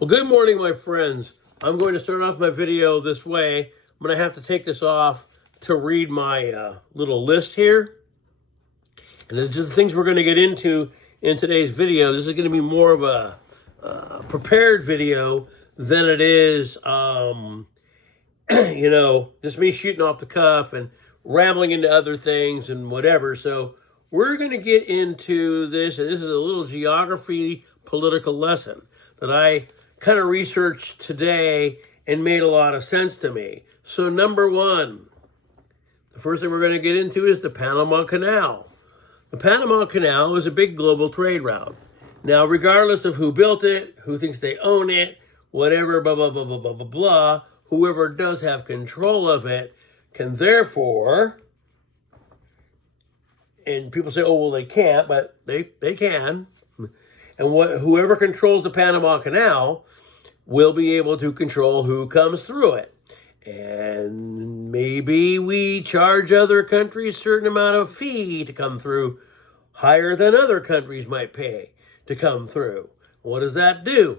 Well, good morning, my friends. I'm going to start off my video this way. I'm going to have to take this off to read my little list here. And this is the things we're going to get into in today's video. This is going to be more of a prepared video than it is, just me shooting off the cuff and rambling into other things and whatever. So we're going to get into this, and this is a little geography political lesson that I kind of researched today and made a lot of sense to me. So number one, the first thing we're going to get into is the Panama Canal. The Panama Canal is a big global trade route. Now, regardless of who built it, who thinks they own it, whatever, blah, blah, blah, blah, blah, blah, blah, whoever does have control of it can therefore, and people say, oh, well, they can't, but they can. And whoever controls the Panama Canal will be able to control who comes through it. And maybe we charge other countries a certain amount of fee to come through, higher than other countries might pay to come through. What does that do?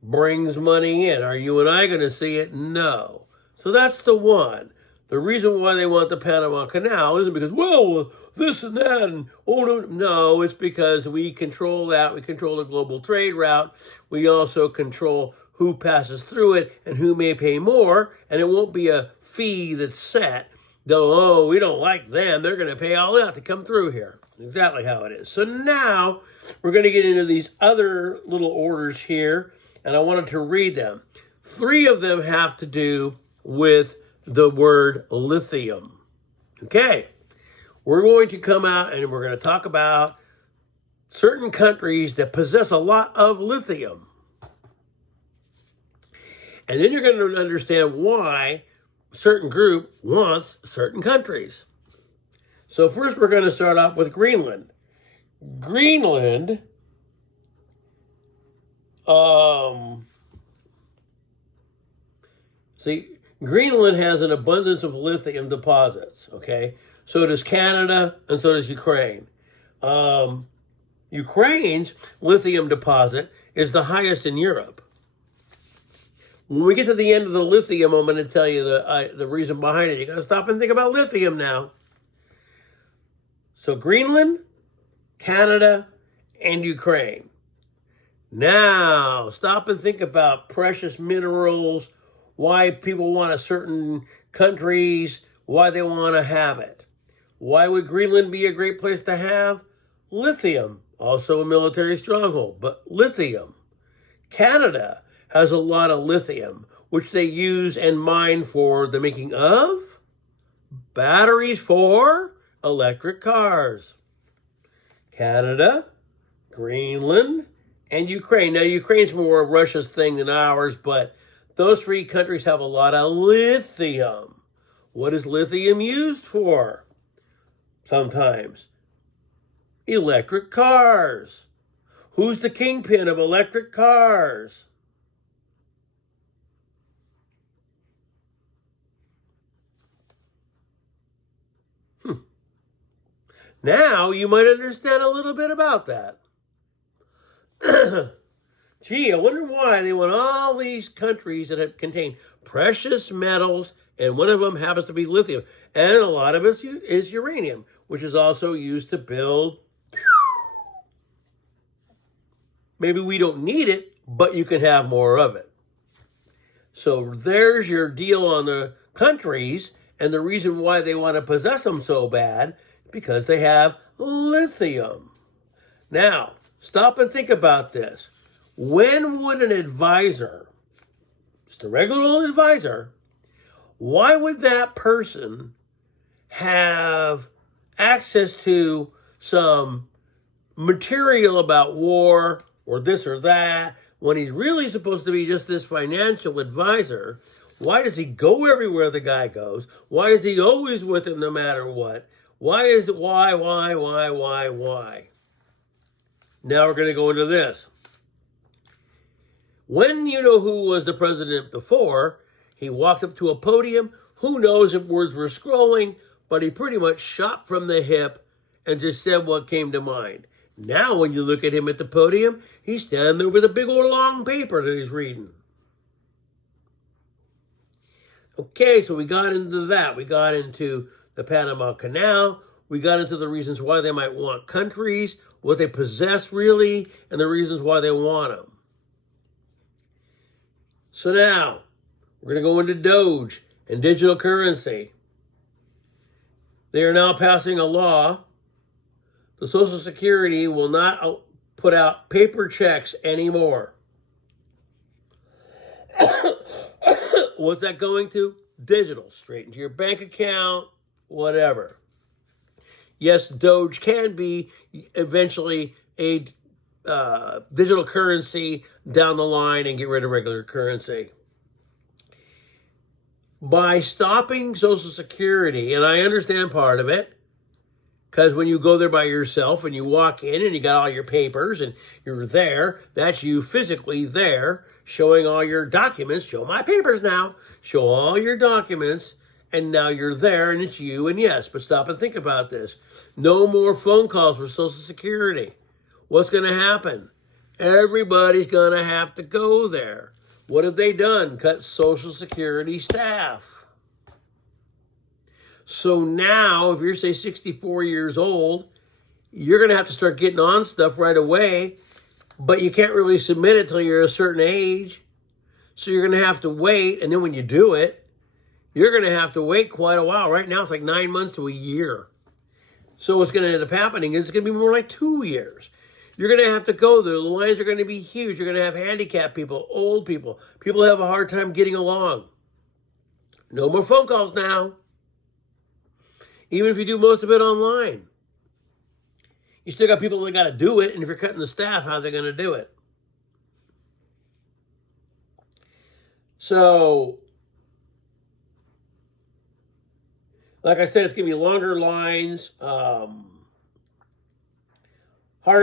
Brings money in. Are you and I going to see it? No. So that's the one. The reason why they want the Panama Canal isn't because, well, this and that, and oh, no, it's because we control that. We control the global trade route. We also control who passes through it and who may pay more, and it won't be a fee that's set. Though, oh, we don't like them. They're going to pay all that to come through here. Exactly how it is. So now we're going to get into these other little orders here, and I wanted to read them. 3 of them have to do with the word lithium. Okay, we're going to come out and we're going to talk about certain countries that possess a lot of lithium. And then you're going to understand why a certain group wants certain countries. So first we're going to start off with Greenland. Greenland, Greenland has an abundance of lithium deposits, okay? So does Canada, and so does Ukraine. Ukraine's lithium deposit is the highest in Europe. When we get to the end of the lithium, I'm going to tell you the reason behind it. You got to stop and think about lithium now. So Greenland, Canada, and Ukraine. Now, stop and think about precious minerals, why people want a certain countries, why they want to have it. Why would Greenland be a great place to have? Lithium, also a military stronghold, but lithium. Canada has a lot of lithium, which they use and mine for the making of batteries for electric cars. Canada, Greenland, and Ukraine. Now, Ukraine's more of Russia's thing than ours, but those 3 countries have a lot of lithium. What is lithium used for? Sometimes. Electric cars. Who's the kingpin of electric cars? Now you might understand a little bit about that. Gee, I wonder why they want all these countries that contain precious metals, and one of them happens to be lithium. And a lot of it is uranium, which is also used to build. Maybe we don't need it, but you can have more of it. So there's your deal on the countries, and the reason why they want to possess them so bad, because they have lithium. Now, stop and think about this. When would an advisor, just a regular old advisor, why would that person have access to some material about war or this or that when he's really supposed to be just this financial advisor? Why does he go everywhere the guy goes? Why is he always with him no matter what? Why? Now we're going to go into this. When you know who was the president before, he walked up to a podium. Who knows if words were scrolling, but he pretty much shot from the hip and just said what came to mind. Now, when you look at him at the podium, he's standing there with a big old long paper that he's reading. Okay, so we got into that. We got into the Panama Canal. We got into the reasons why they might want countries, what they possess really, and the reasons why they want them. So now, we're going to go into Doge and digital currency. They are now passing a law. The Social Security will not put out paper checks anymore. What's that going to? Digital, straight into your bank account, whatever. Yes, Doge can be eventually a digital currency down the line and get rid of regular currency. By stopping Social Security, and I understand part of it, because when you go there by yourself and you walk in and you got all your papers and you're there, that's you physically there showing all your documents. Show my papers now. Show all your documents. And now you're there and it's you. And yes, but stop and think about this. No more phone calls for Social Security. What's going to happen? Everybody's going to have to go there. What have they done? Cut Social Security staff. So now, if you're, say, 64 years old, you're going to have to start getting on stuff right away, but you can't really submit it till you're a certain age. So you're going to have to wait, and then when you do it, you're going to have to wait quite a while. Right now, it's like 9 months to a year. So what's going to end up happening is it's going to be more like 2 years. You're going to have to go there. The lines are going to be huge. You're going to have handicapped people, old people. People have a hard time getting along. No more phone calls now. Even if you do most of it online. You still got people that got to do it, and if you're cutting the staff, how are they going to do it? So, like I said, it's going to be longer lines, harder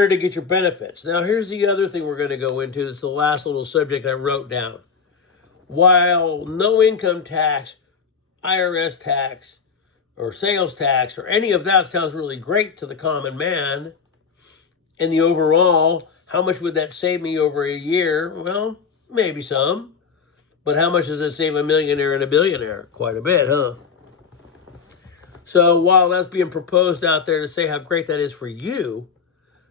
to get your benefits. Now, here's the other thing we're going to go into. It's the last little subject I wrote down. While no income tax, IRS tax, or sales tax, or any of that sounds really great to the common man, in the overall, how much would that save me over a year? Well, maybe some. But how much does it save a millionaire and a billionaire? Quite a bit, huh? So while that's being proposed out there to say how great that is for you,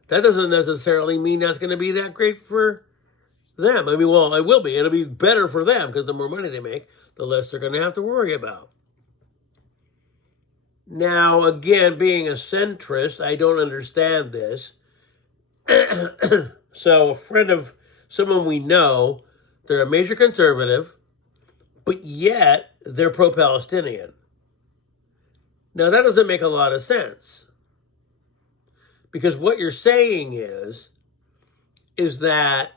that doesn't necessarily mean that's going to be that great for them. I mean, well, it will be. It'll be better for them because the more money they make, the less they're going to have to worry about. Now, again, being a centrist, I don't understand this. So a friend of someone we know, they're a major conservative, but yet they're pro-Palestinian. Now, that doesn't make a lot of sense. Because what you're saying is that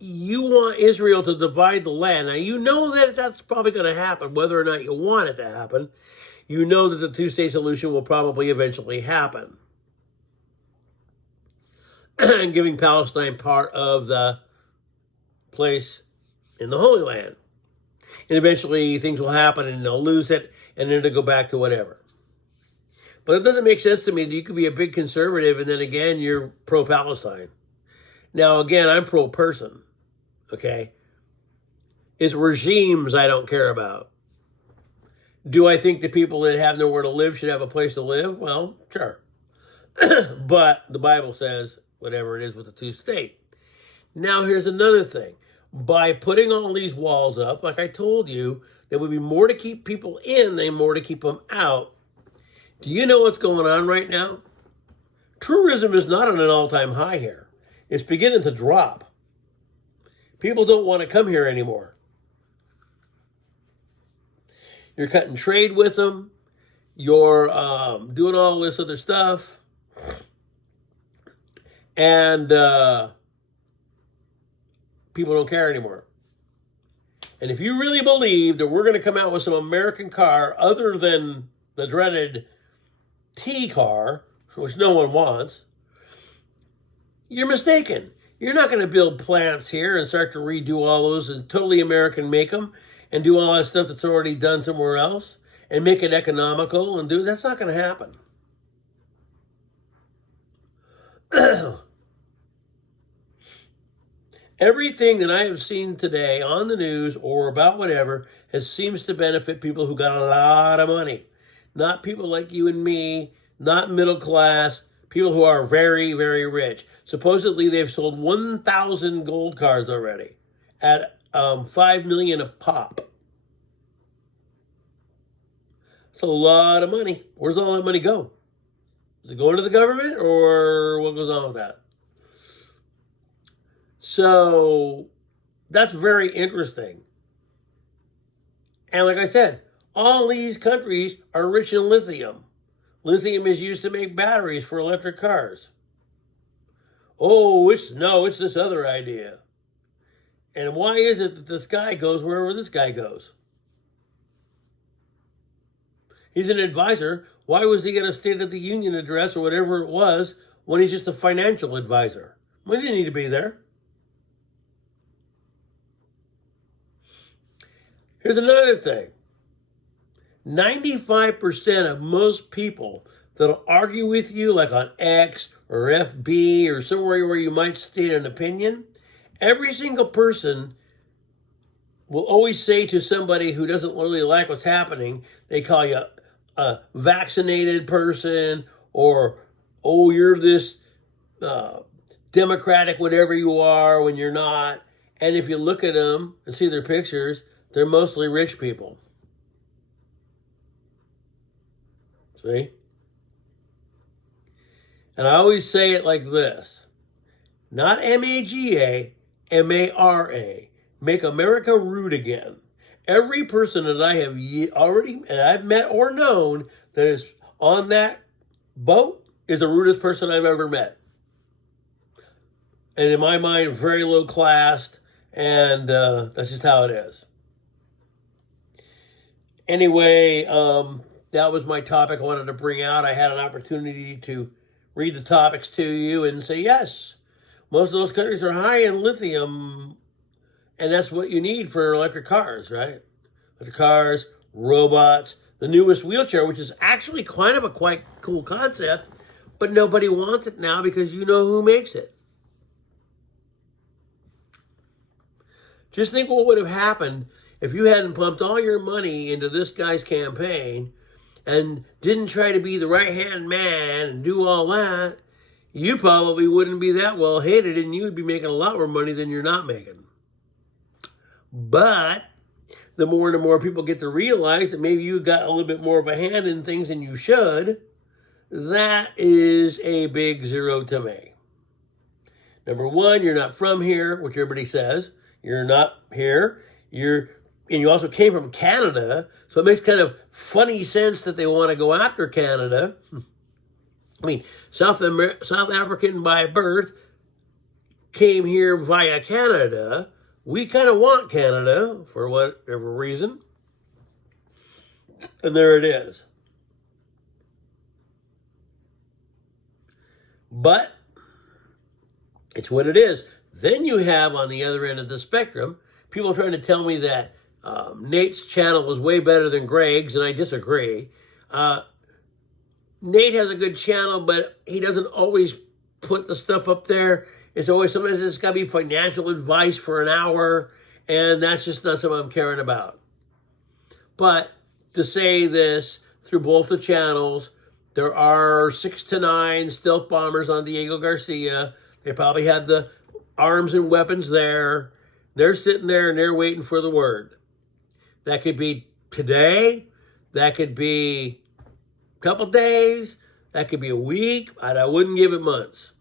you want Israel to divide the land. Now, you know that that's probably going to happen, whether or not you want it to happen. You know that the two-state solution will probably eventually happen. And giving Palestine part of the place in the Holy Land. And eventually things will happen and they'll lose it and then it'll go back to whatever. But it doesn't make sense to me that you could be a big conservative and then again you're pro-Palestine. Now again, I'm pro-person, okay? It's regimes I don't care about. Do I think the people that have nowhere to live should have a place to live? Well, sure. But the Bible says whatever it is with the two-state. Now here's another thing. By putting all these walls up, like I told you, there would be more to keep people in than more to keep them out. Do you know what's going on right now? Tourism is not on an all-time high here. It's beginning to drop. People don't want to come here anymore. You're cutting trade with them. You're doing all this other stuff. And people don't care anymore. And if you really believe that we're going to come out with some American car other than the dreaded T car, which no one wants, you're mistaken. You're not going to build plants here and start to redo all those and totally American make them and do all that stuff that's already done somewhere else and make it economical and do. That's not going to happen. Everything that I have seen today on the news or about whatever seems to benefit people who got a lot of money. Not people like you and me, not middle class, people who are very, very rich. Supposedly they've sold 1,000 gold cars already at $5 million a pop. It's a lot of money. Where's all that money go? Is it going to the government, or what goes on with that? So that's very interesting. And like I said, all these countries are rich in lithium. Lithium is used to make batteries for electric cars. Oh, it's this other idea. And why is it that this guy goes wherever this guy goes? He's an advisor. Why was he going to State of the Union address or whatever it was when he's just a financial advisor? Well, he didn't need to be there. Here's another thing. 95% of most people that'll argue with you, like on X or FB or somewhere where you might state an opinion, every single person will always say to somebody who doesn't really like what's happening, they call you a vaccinated person, or, oh, you're this Democratic, whatever you are, when you're not. And if you look at them and see their pictures, they're mostly rich people. See? And I always say it like this. Not MAGA, MARA. Make America rude again. Every person that I have I've met or known that is on that boat is the rudest person I've ever met. And in my mind, very low class, and that's just how it is. Anyway, that was my topic I wanted to bring out. I had an opportunity to read the topics to you and say, yes, most of those countries are high in lithium, and that's what you need for electric cars, right? Electric cars, robots, the newest wheelchair, which is actually kind of a quite cool concept, but nobody wants it now because you know who makes it. Just think what would have happened if you hadn't pumped all your money into this guy's campaign and didn't try to be the right-hand man and do all that. You probably wouldn't be that well hated, and you would be making a lot more money than you're not making. But the more and more people get to realize that maybe you got a little bit more of a hand in things than you should, that is a big zero to me. Number one, you're not from here, which everybody says. You're not here. And you also came from Canada, so it makes kind of funny sense that they want to go after Canada. I mean, South African by birth, came here via Canada. We kind of want Canada for whatever reason. And there it is. But it's what it is. Then you have on the other end of the spectrum, people trying to tell me that Nate's channel was way better than Greg's, and I disagree. Nate has a good channel, but he doesn't always put the stuff up there. It's always, sometimes it's got to be financial advice for an hour, and that's just not something I'm caring about. But to say this, through both the channels, there are 6 to 9 stealth bombers on Diego Garcia. They probably had the arms and weapons there. They're sitting there and they're waiting for the word. That could be today. That could be a couple days. That could be a week. I wouldn't give it months.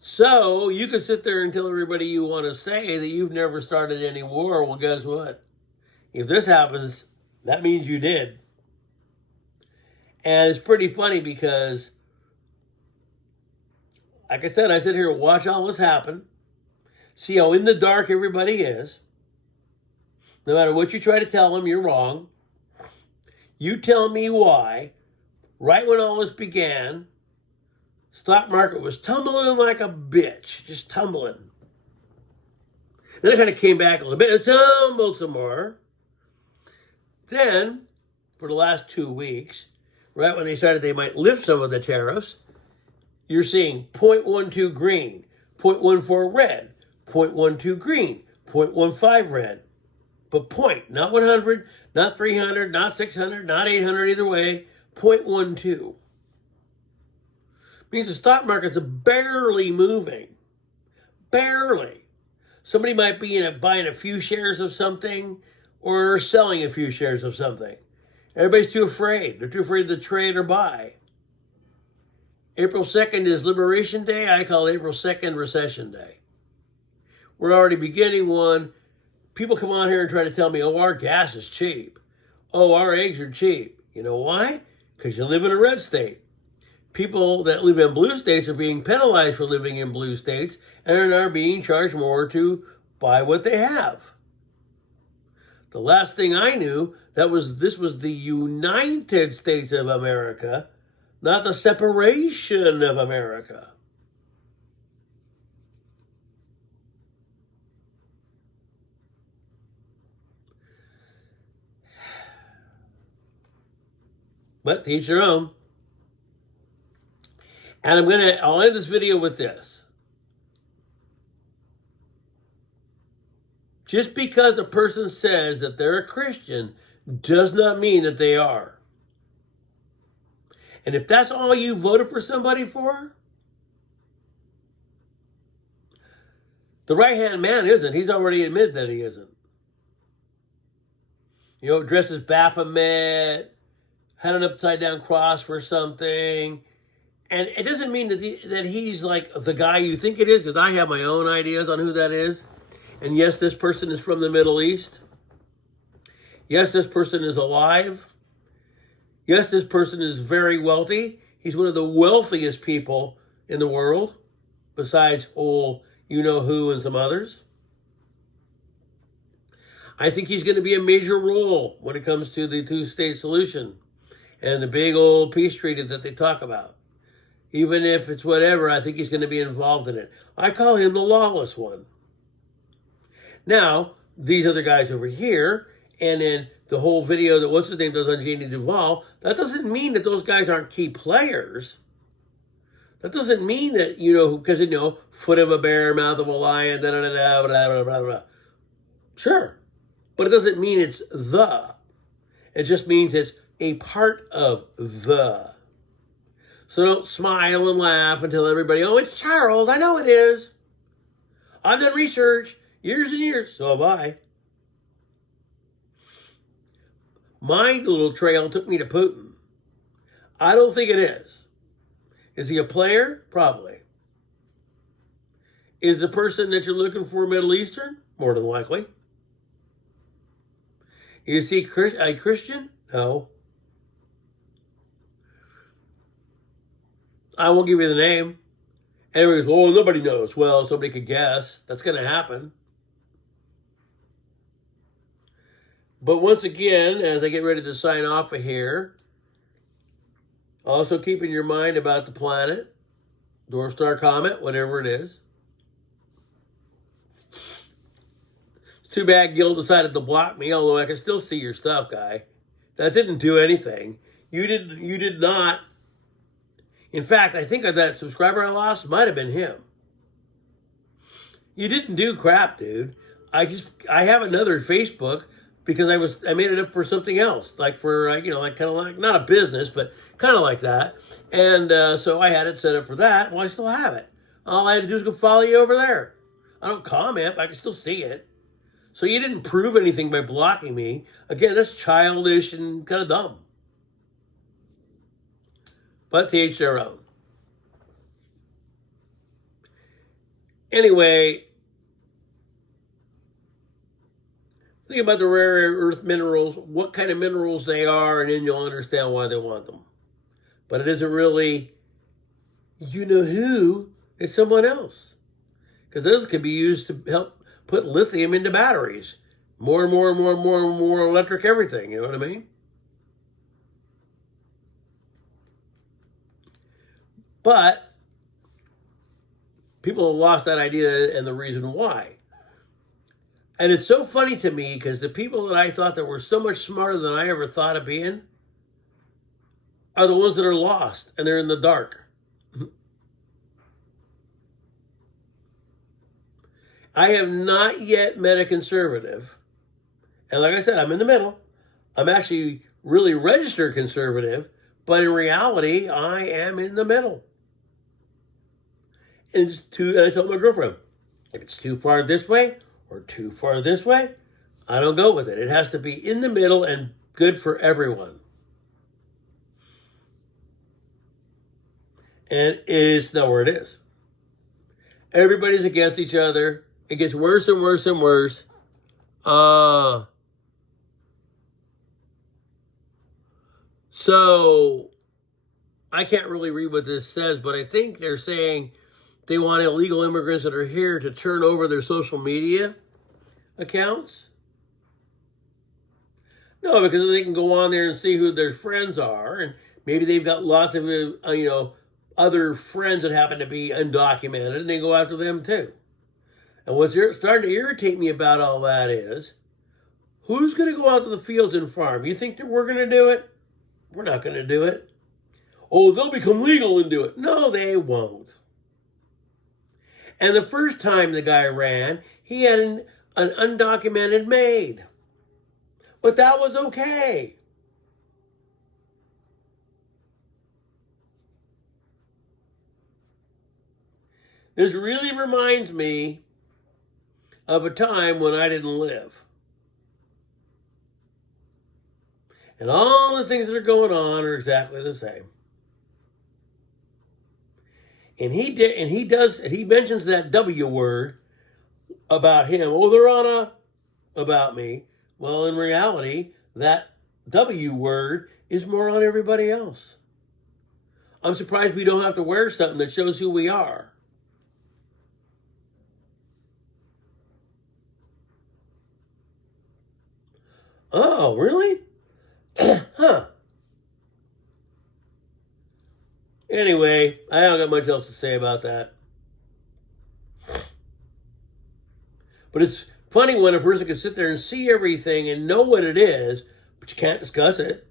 So you can sit there and tell everybody you want to say that you've never started any war. Well, guess what? If this happens, that means you did. And it's pretty funny because, like I said, I sit here and watch all this happen, see how in the dark everybody is. No matter what you try to tell them, you're wrong. You tell me why, right when all this began, stock market was tumbling like a bitch, just tumbling. Then it kind of came back a little bit and tumbled some more. Then for the last 2 weeks, right when they decided they might lift some of the tariffs, you're seeing 0.12 green, 0.14 red, 0.12 green, 0.15 red. But point, not 100, not 300, not 600, not 800, either way, 0.12. Means the stock market's barely moving. Barely. Somebody might be buying a few shares of something or selling a few shares of something. Everybody's too afraid. They're too afraid to trade or buy. April 2nd is Liberation Day. I call April 2nd Recession Day. We're already beginning one. People come on here and try to tell me, oh, our gas is cheap. Oh, our eggs are cheap. You know why? Because you live in a red state. People that live in blue states are being penalized for living in blue states and are being charged more to buy what they have. The last thing I knew, this was the United States of America, not the separation of America. But to each their own. And I'll end this video with this. Just because a person says that they're a Christian does not mean that they are. And if that's all you voted for somebody for, the right-hand man isn't. He's already admitted that he isn't. You know, dressed as Baphomet, had an upside-down cross for something. And it doesn't mean that he's like the guy you think it is, because I have my own ideas on who that is. And yes, this person is from the Middle East. Yes, this person is alive. Yes, this person is very wealthy. He's one of the wealthiest people in the world, besides old you-know-who and some others. I think he's going to be a major role when it comes to the two-state solution and the big old peace treaty that they talk about. Even if it's whatever, I think he's going to be involved in it. I call him the lawless one. Now, these other guys over here, and in the whole video that what's his name does on Janie Duvall, that doesn't mean that those guys aren't key players. That doesn't mean that, because, foot of a bear, mouth of a lion, da-da-da-da, blah-blah-blah-blah. Sure. But it doesn't mean it's the. It just means it's a part of the. So don't smile and laugh and tell everybody, oh, it's Charles. I know it is. I've done research years and years. So have I. My little trail took me to Putin. I don't think it is. Is he a player? Probably. Is the person that you're looking for Middle Eastern? More than likely. Is he a Christian? No. I won't give you the name. And everybody goes, oh, nobody knows. Well, somebody could guess. That's going to happen. But once again, as I get ready to sign off of here, also keep in your mind about the planet, dwarf star comet, whatever it is. It's too bad Gil decided to block me, although I can still see your stuff, guy. That didn't do anything. You did not. In fact, I think that subscriber I lost might have been him. You didn't do crap, dude. I have another Facebook because I made it up for something else, like for kind of like not a business, but kind of like that. And so I had it set up for that. Well, I still have it. All I had to do is go follow you over there. I don't comment, but I can still see it. So you didn't prove anything by blocking me. Again, that's childish and kind of dumb. But to each their own. Anyway, think about the rare earth minerals, what kind of minerals they are, and then you'll understand why they want them. But it isn't really who, it's someone else. Because those can be used to help put lithium into batteries. More and more and more and more and more electric everything, you know what I mean? But people have lost that idea and the reason why. And it's so funny to me because the people that I thought that were so much smarter than I ever thought of being are the ones that are lost and they're in the dark. I have not yet met a conservative. And like I said, I'm in the middle. I'm actually really registered conservative, but in reality, I am in the middle. And I told my girlfriend, if it's too far this way or too far this way, I don't go with it. It has to be in the middle and good for everyone. And it's not where it is. Everybody's against each other. It gets worse and worse and worse. So I can't really read what this says, but I think they're saying they want illegal immigrants that are here to turn over their social media accounts. No, because they can go on there and see who their friends are, and maybe they've got lots of other friends that happen to be undocumented, and they go after them too. And what's starting to irritate me about all that is, who's going to go out to the fields and farm? You think that we're going to do it? We're not going to do it. Oh, they'll become legal and do it. No, they won't. And the first time the guy ran, he had an undocumented maid. But that was okay. This really reminds me of a time when I didn't live. And all the things that are going on are exactly the same. And he mentions that W word about him. Oh, they're on about me. Well, in reality, that W word is more on everybody else. I'm surprised we don't have to wear something that shows who we are. Oh, really? Huh. Anyway, I don't got much else to say about that. But it's funny when a person can sit there and see everything and know what it is, but you can't discuss it.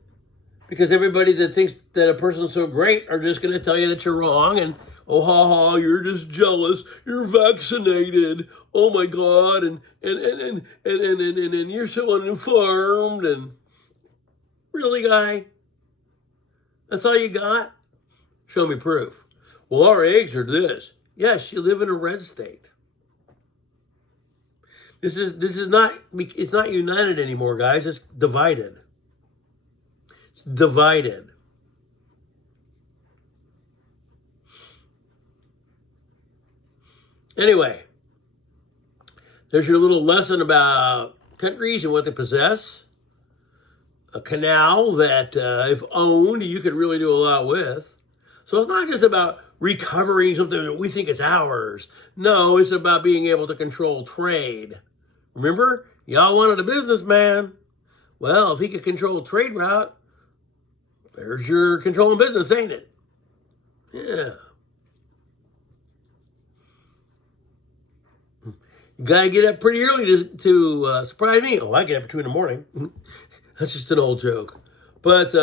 Because everybody that thinks that a person's so great are just going to tell you that you're wrong and, oh, ha, ha, you're just jealous. You're vaccinated. Oh, my God. And you're so uninformed. And really, guy? That's all you got? Show me proof. Well, our eggs are this. Yes, you live in a red state. This is not, it's not united anymore, guys. It's divided. It's divided. Anyway, there's your little lesson about countries and what they possess. A canal that, if owned, you could really do a lot with. So it's not just about recovering something that we think is ours. No, it's about being able to control trade. Remember, y'all wanted a businessman. Well, if he could control trade route, there's your controlling business, ain't it? Yeah. You gotta get up pretty early to surprise me. Oh, I get up at 2 in the morning. That's just an old joke. But,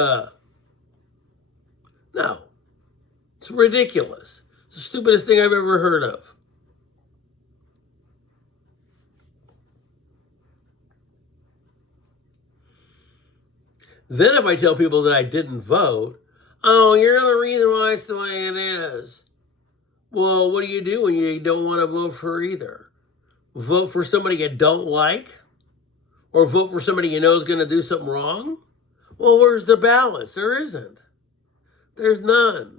no. It's ridiculous. It's the stupidest thing I've ever heard of. Then if I tell people that I didn't vote, oh, you're the reason why it's the way it is. Well, what do you do when you don't want to vote for either? Vote for somebody you don't like? Or vote for somebody you know is going to do something wrong? Well, where's the balance? There isn't. There's none.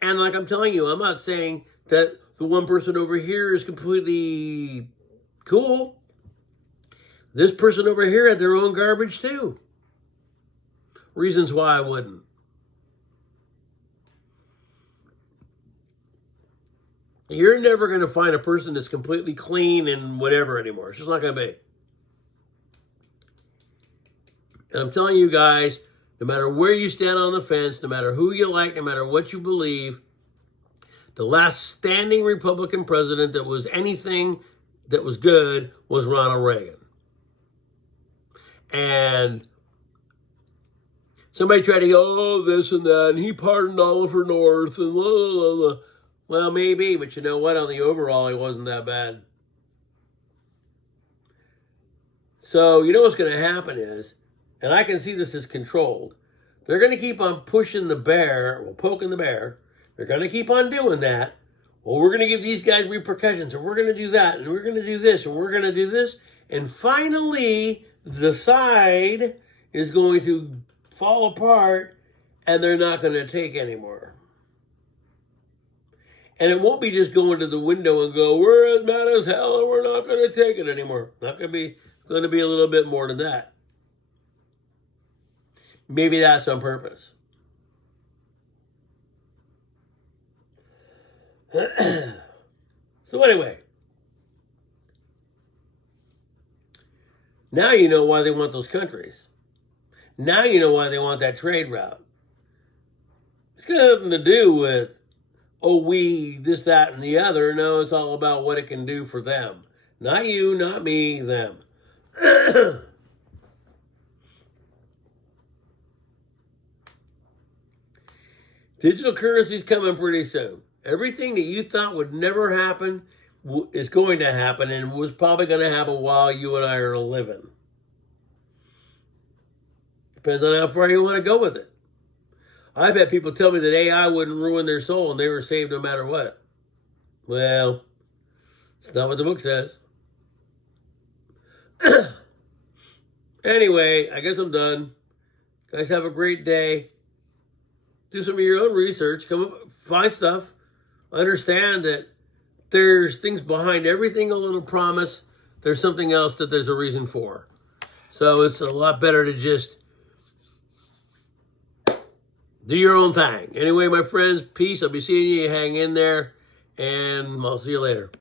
And like I'm telling you, I'm not saying that the one person over here is completely cool. This person over here had their own garbage too. Reasons why I wouldn't. You're never going to find a person that's completely clean and whatever anymore. It's just not going to be. And I'm telling you guys, no matter where you stand on the fence, no matter who you like, no matter what you believe, the last standing Republican president that was anything that was good was Ronald Reagan. And somebody tried to go, oh, this and that, and he pardoned Oliver North, and blah, blah, blah. Well, maybe, but you know what? On the overall, he wasn't that bad. So, you know what's going to happen is, and I can see this is controlled, they're going to keep on pushing the bear, well, poking the bear. They're going to keep on doing that. Well, we're going to give these guys repercussions, and we're going to do that, and we're going to do this, and we're going to do this. And finally, the side is going to fall apart, and they're not going to take anymore. And it won't be just going to the window and go, we're as mad as hell, and we're not going to take it anymore. Not going to be a little bit more than that. Maybe that's on purpose. So anyway, now you know why they want those countries. Now you know why they want that trade route. It's got nothing to do with, oh, we, this, that, and the other. No, it's all about what it can do for them. Not you, not me, them. Digital currency's coming pretty soon. Everything that you thought would never happen is going to happen, and was probably going to happen while you and I are living. Depends on how far you want to go with it. I've had people tell me that AI wouldn't ruin their soul and they were saved no matter what. Well, it's not what the book says. Anyway, I guess I'm done. Guys, have a great day. Do some of your own research. Come up, find stuff. Understand that there's things behind everything a little promise. There's something else that there's a reason for. So it's a lot better to just do your own thing. Anyway, my friends, peace. I'll be seeing you. Hang in there, and I'll see you later.